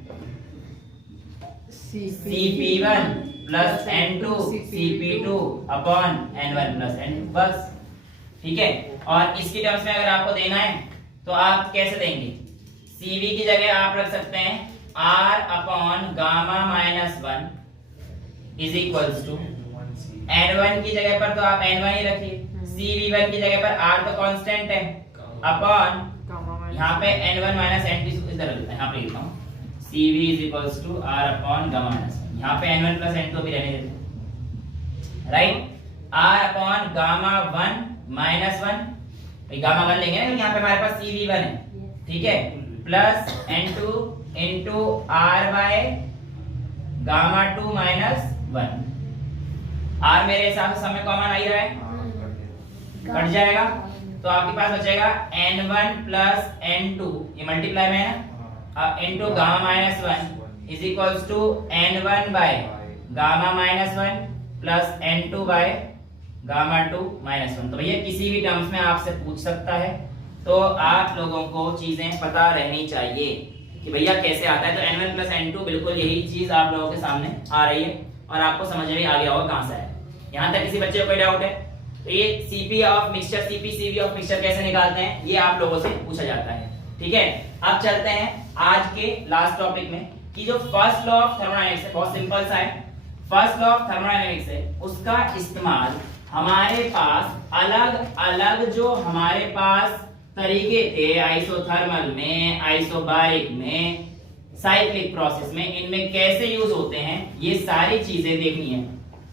Cp1 plus N2 Cp2 upon N1 plus N2, बस ठीक है। और इसकी टर्म्स में अगर आपको देना है तो आप कैसे देंगे, Cv की जगह आप रख सकते हैं R upon gamma minus 1 is equals to N1 की जगह पर तो आप N1 ही रखिए, Cv1 की जगह पर R तो कांस्टेंट है अपॉन यहाँ पे N1 माइनस N2 इधर यहाँ पे लिखता हूँ Cv is equals to R upon gamma minus 1, यहाँ पे N1 प्लस N2 भी रहने देते, right. R upon gamma 1 minus 1, gamma 1 लेंगे ना, यहाँ पे हमारे पास Cv1 है, ठीक है, plus N2 into R bye gamma 2 minus 1। R मेरे हिसाब से समय कॉमन आ ही रहा है, कट जाएगा तो आपके पास बचेगा N1 प्लस N2, ये मल्टीप्लाई में है ना, into gamma minus 1 is equals to N1 by gamma minus 1 plus N2 by gamma 2 minus 1। तो भैया किसी भी टर्म्स में आपसे पूछ सकता है, तो आप लोगों को चीजें पता रहनी चाहिए कि भैया कैसे आता है। तो N1 प्लस N2 बिल्कुल यही चीज आप लोगों के सामने आ रही है और आपको समझ में आ गया होगा कहां से है। यहाँ तक किसी बच्चे को कोई डाउट है? तो ये Cp of mixture, Cp Cv of mixture कैसे निकालते हैं, ये आप लोगों से पूछा जाता है। ठीक है, अब चलते हैं आज के लास्ट टॉपिक में कि जो फर्स्ट लॉ ऑफ थर्मोडायनेमिक्स है, बहुत सिंपल सा है। फर्स्ट लॉ ऑफ थर्मोडायनेमिक्स है, उसका इस्तेमाल हमारे पास अलग अलग जो हमारे पास तरीके थे, आइसोथर्मल में, आइसोबारिक में, साइक्लिक प्रोसेस में, इनमें कैसे यूज होते हैं, ये सारी चीजें देखनी है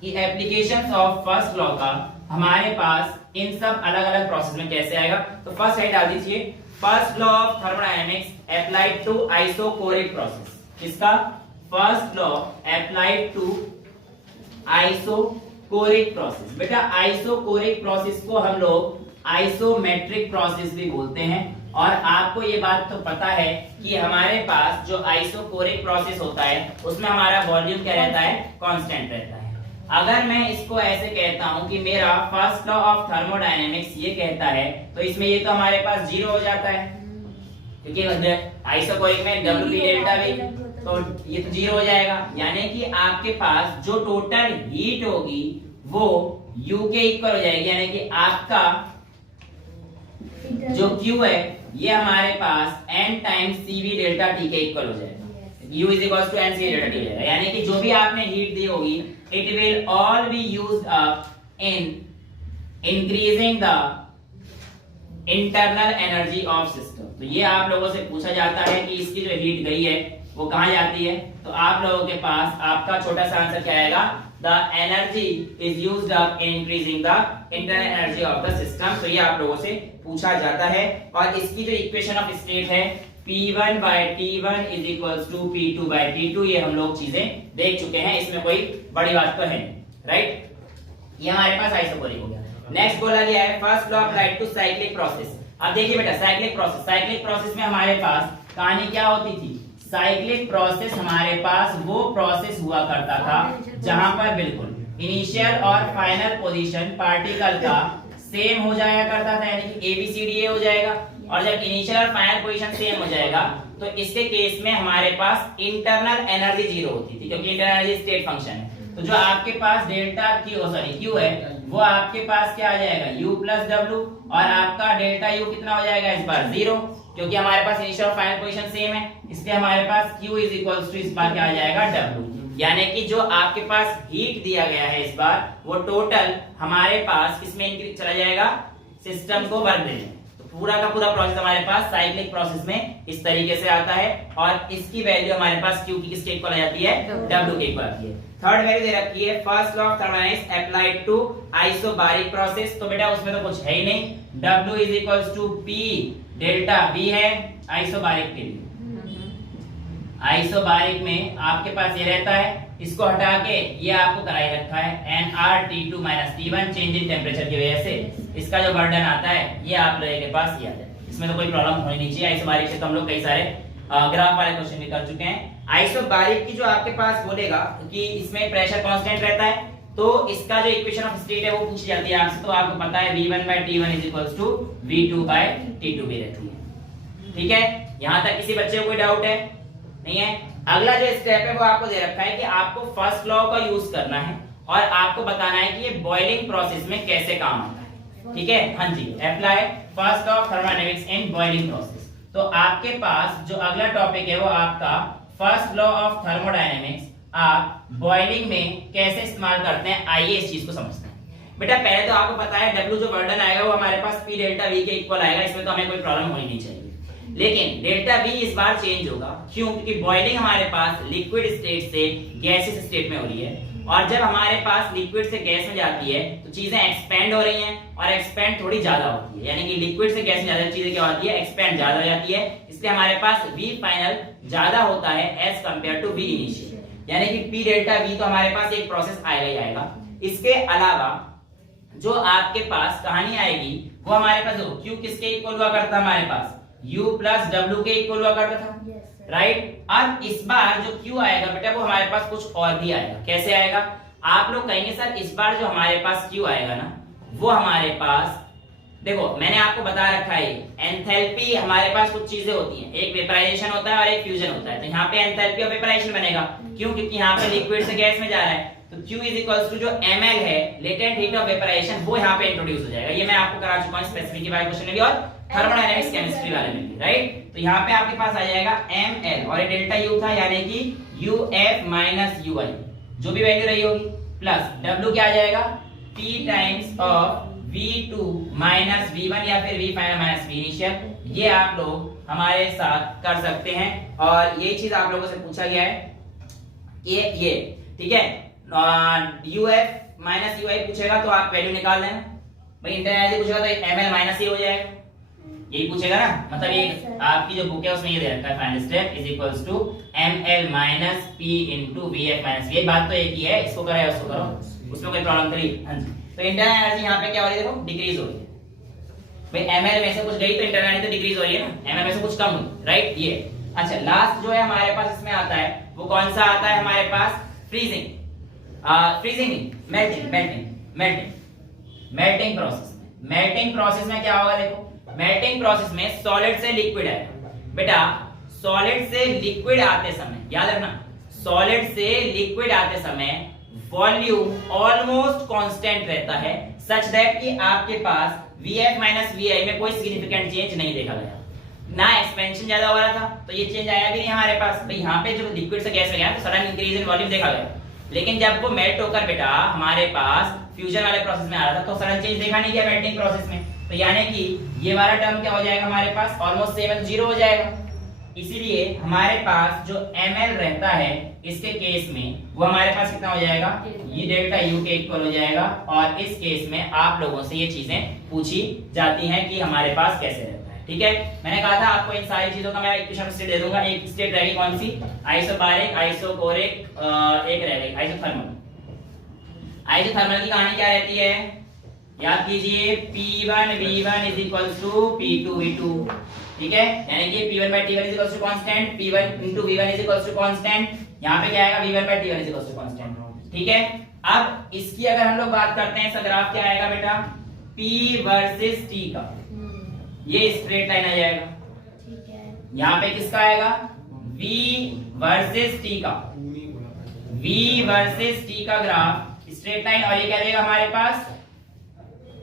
कि एप्लीकेशंस ऑफ फर्स्ट लॉ का हमारे पास इन सब अलग अलग प्रोसेस में कैसे आएगा। तो फर्स्ट हेड डाल दीजिए, first law of thermodynamics applied to isochoric process. किसका? First law applied to isochoric process. बेटा आइसोकोरिक प्रोसेस को हम लोग आइसोमेट्रिक प्रोसेस भी बोलते हैं, और आपको ये बात तो पता है कि हमारे पास जो आइसोकोरिक प्रोसेस होता है उसमें हमारा वॉल्यूम क्या रहता है, कांस्टेंट रहता है। अगर मैं इसको ऐसे कहता हूं कि मेरा फर्स्ट लॉ ऑफ थर्मोडायनेमिक्स ये कहता है, तो इसमें ये तो हमारे पास जीरो हो जाता है, क्योंकि आइसोकोरिक में डब्ल्यू पी डेल्टा वी, तो ये तो जीरो हो जाएगा। यानी कि आपके पास जो टोटल हीट होगी वो U के इक्वल हो जाएगी, यानी कि आपका जो Q है ये हमारे पास n times CV delta T के इक्वल हो जाएगा। U is equal to n CV delta T हो जाएगा, यानी कि जो भी आपने हीट दी होगी it will all be used up in increasing the internal energy of system. तो ये आप लोगों से पूछा जाता है कि इसकी जो हीट गई है वो कहां जाती है, तो आप लोगों के पास आपका छोटा सा आंसर क्या आएगा, the energy is used up in increasing the internal energy of the system। तो ये आप लोगों से पूछा जाता है, और इसकी जो इक्वेशन ऑफ स्टेट है P1 by T1 is equals to P2 by T2, ये हम लोग चीजें देख चुके हैं, इसमें कोई बड़ी बात तो है नहीं, राइट। ये हमारे पास आइसोकोरिक हो गया। नेक्स्ट बोला गया है first law applied to cyclic process. अब देखिए बेटा साइक्लिक प्रोसेस में हमारे पास कहानी क्या होती थी, साइक्लिक प्रोसेस हमारे पास वो प्रोसेस हुआ करता था जहां पर बिल्कुल इनिशियल और फाइनल पोजीशन पार्टिकल का सेम हो जाया करता था, यानी कि ABCDA हो जाएगा। और जब इनिशियल और फाइनल पोजीशन सेम हो जाएगा तो इसके केस में हमारे पास इंटरनल एनर्जी जीरो होती थी, क्योंकि इंटरनल एनर्जी स्टेट फंक्शन है। तो जो आपके पास डेल्टा Q है वो आपके पास क्या आ जाएगा, U प्लस W, और आपका डेल्टा U कितना हो जाएगा इस बार जीरो, क्योंकि हमारे पास इनिशियल और फाइनल पोजीशन सेम है, इसलिए हमारे पास Q इज इक्वल्स टू इस बार क्या आ जाएगा W। यानी कि जो आपके पास हीट दिया गया है इस बार वो टोटल हमारे पास किसमें इंक्रीज चला जाएगा, सिस्टम को वर्क देने। तो पूरा का पूरा प्रोसेस हमारे पास साइक्लिक प्रोसेस में इस तरीके से आता है, और इसकी वैल्यू हमारे पास Q की किसके इक्वल आ जाती है, W के इक्वल आती है। थर्ड वैल्यू दे रखी है first law of thermodynamics applied to isobaric process. तो बेटा उसमें तो कुछ है ही नहीं, W is equals to P delta V है आइसोबारिक के लिए। आइसोबारिक में आपके पास ये रहता है, इसको हटा के ये आपको कराई रखा है nRT2 T1 change in temperature की वजह से इसका जो बर्डन आता है ये आप लोगों के पास ये आ जाए। इसमें तो कोई प्रॉब्लम होनी नहीं चाहिए। आइसोबारिक से तो हम लोग कई सारे ग्राफ वाले क्वेश्चन भी कर चुके हैं। आइसोबारिक की जो आपके पास बोलेगा कि इसमें प्रेशर कांस्टेंट रहता है, तो इसका जो इक्वेशन ऑफ स्टेट है वो पूछी जाती है आपसे, तो आपको पता है V1 by T1 is equals to V2 by T2 भी रहती है। ठीक है, यहां तक किसी बच्चे को कोई डाउट है? नहीं है। अगला जो स्टेप है वो आपको दे रखा है कि आपको फर्स्ट लॉ का यूज करना है और आपको बताना है कि ये बॉइलिंग प्रोसेस में कैसे काम आता है। ठीक है, हाँ जी, apply first law of thermodynamics in boiling process. तो आपके पास जो अगला टॉपिक है वो आपका फर्स्ट लॉ ऑफ थर्मोडायनेमिक्स आप बॉइलिंग में कैसे इस्तेमाल करते हैं, आइए इस चीज को समझते हैं। बेटा पहले तो आपको पता है W जो बर्डन आएगा वो हमारे पास P डेल्टा V के इक्वल आएगा, इसमें तो हमें कोई प्रॉब्लम होनी नहीं चाहिए। लेकिन डेल्टा V इस बार चेंज होगा। क्यों? क्योंकि बॉइलिंग हमारे पास लिक्विड स्टेट से गैसियस स्टेट में हो रही है, और जब हमारे पास लिक्विड से गैस में जाती है तो चीजें एक्सपेंड हो रही हैं, और एक्सपेंड थोड़ी ज्यादा होती है, यानी कि लिक्विड से गैस में ज्यादा चीजें क्या होती है, एक्सपेंड ज्यादा हो जाती है। इसलिए हमारे पास V फाइनल ज्यादा होता है as compare to V initial, यानी कि P डेल्टा V तो हमारे पास एक प्रोसेस आएगा ही आएगा। इसके अलावा जो आपके पास कहानी आएगी वो हमारे पास देखो Q किसके इक्वल हुआ करता है, हमारे पास U प्लस W के इक्वल हुआ करता था, Yes, sir. राइट। अब इस बार जो Q आएगा बेटा वो हमारे पास कुछ और भी आएगा। कैसे आएगा? आप लोग कहेंगे सर इस बार जो हमारे पास Q आएगा ना वो हमारे पास, देखो मैंने आपको बता रखा है एंथैल्पी हमारे पास कुछ चीजें होती हैं, एक वेपराइजेशन होता है और एक फ्यूजन होता है। तो यहाँ पे एंथैल्पी ऑफ वेपराइजेशन बनेगा। क्यों? क्योंकि यहाँ पे लिक्विड से गैस में जा रहा है, तो Q इज इक्वल्स टू जो ml है लेटेंट हीट ऑफ वेपराइजेशन वो यहाँ पे इंट्रोड्यूस हो जाएगा। ये मैं आपको करा चुका हूँ स्पेसिफिक क्वेश्चन में भी और थर्मोडायनामिक्स केमिस्ट्री वाले में भी, राइट। तो यहाँ पे आपके पास आ जाएगा ml और ये डेल्टा U था, यानी कि UF माइनस UI जो भी वैल्यू रही होगी, प्लस W क्या आ जाएगा, P times of V2 minus V1 या फिर V final minus V initial. ये आप लोग हमारे साथ कर सकते हैं, और यही चीज आप लोगों से पूछा गया है ये ठीक है। UF माइनस UI पूछेगा तो आप वैल्यू निकाल लेना भाई, इंटरनल पूछेगा तो ml माइनस ही हो जाएगा, यही पूछेगा ना। मतलब ये आपकी जो बुक है उसमें ये दे रखा है final step is equals to ml minus p into vf minus v। बात तो एक ही है, इसको करो या उसको करो, उसमें कोई प्रॉब्लम थोड़ी। हां जी, तो इंटरनल एनर्जी यहाँ पे क्या हो रही है, देखो डिक्रीज हो रही है भाई। ml में से कुछ गई तो इंटरनल एनर्जी तो डिक्रीज हो रही है ना, ml में से कुछ कम हुई, राइट। ये अच्छा लास्ट जो है हमारे पास इसमें आता है वो कौन सा आता है हमारे पास, फ्रीजिंग। फ्रीजिंग नहीं, मेल्टिंग प्रोसेस। मेल्टिंग प्रोसेस में क्या होगा, देखो मेल्टिंग प्रोसेस में सॉलिड से लिक्विड आएगा बेटा। सॉलिड से लिक्विड आते समय याद रखना, सॉलिड से लिक्विड आते समय वॉल्यूम ऑलमोस्ट कांस्टेंट रहता है, सच दैट कि आपके पास Vf माइनस Vi में कोई सिग्निफिकेंट चेंज नहीं देखा गया, ना एक्सपेंशन ज्यादा हो रहा था तो ये चेंज आया भी नहीं हमारे पास भाई। यहाँ पे जो लिक्विड से गैस में गया तो सडन इंक्रीज इन वॉल्यूम देखा गया, लेकिन जब वो मेल्ट होकर बेटा हमारे पास फ्यूजन वाले प्रोसेस में आ रहा था तो सडन चेंज देखा नहीं गया मेल्टिंग प्रोसेस में। तो यानी कि ये वाला टर्म क्या हो जाएगा हमारे पास, ऑलमोस्ट सेम है, जीरो हो जाएगा। इसीलिए हमारे पास जो ml रहता है इसके केस में वो हमारे पास कितना हो जाएगा, ये डेल्टा U के इक्वल हो जाएगा। और इस केस में आप लोगों से ये चीजें पूछी जाती हैं कि हमारे पास कैसे रहता है, ठीक है। मैंने कहा था आपको इन सारी चीजों का मैं इक्वेशन स्टेट दे दूंगा। एक स्टेट रहेगी कौन सी, आइसोबारिक, आइसोकोरिक, एक रह गई आइसोथर्मल। आइसोथर्मल की कहानी क्या रहती है, याद कीजिए P1 V1 is equals to P2 V2, ठीक है। यानी कि P1 by T1 is equals to constant, P1 into V1 is equals to constant. यहाँ पे क्या आएगा, V1 by T1 is equals to constant, ठीक है। अब इसकी अगर हम लोग बात करते हैं, इसका ग्राफ क्या आएगा बेटा, P वर्सेस T का, ये स्ट्रेट लाइन आ जाएगा। ठीक है। यहाँ पे किसका आएगा, V वर्सेस T का, V वर्सेस T का ग्राफ स्ट्रेट लाइन। और ये क्या देगा हमारे पास,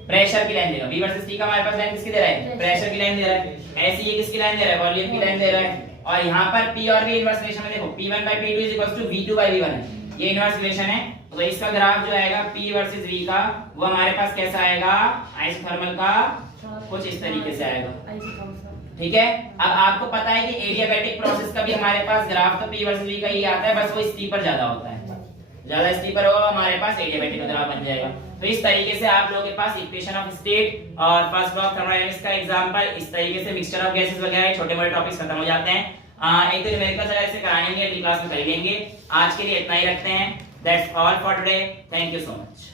प्रेशर की लाइन देगा। V वर्सेस T का हमारे पास लाइन किसकी दे रहा है, प्रेशर की लाइन दे रहा है। ऐसे ये किसकी लाइन दे रहा है, वॉल्यूम की लाइन दे रहा है। और यहाँ पर P और V इनवर्स रिलेशन में देखो P1 by P2 is equals to V2 by V1 है, ये इनवर्स रिलेशन है। तो इसका ग्राफ जो आएगा P वर्सेस V का वो हमारे पास कैसा आएगा, आइसोथर्मल का कुछ इस तरीके से आएगा, ठीक है। अब आपको पता है कि एडियाबैटिक प्रोसेस का भी हमारे पास ग्राफ तो P वर्सेस V का ही आता है, बस वो स्टीपर ज्यादा होता है, ज्यादा स्टीपर होगा हमारे पास एडियाबैटिक का ग्राफ बन जाएगा। तो इस तरीके से आप लोगों के पास इक्वेशन ऑफ स्टेट और फर्स्ट लॉ ऑफ थर्मोडायनामिक्स का एग्जांपल, इस तरीके से मिक्सचर ऑफ गैसेस वगैरह छोटे मोटे टॉपिक्स खत्म हो जाते हैं। एक तो न्यूमेरिकल चला इसे कराएंगे, अगली क्लास में कर लेंगे। आज के लिए इतना ही रखते हैं। That's all for today, thank you so much.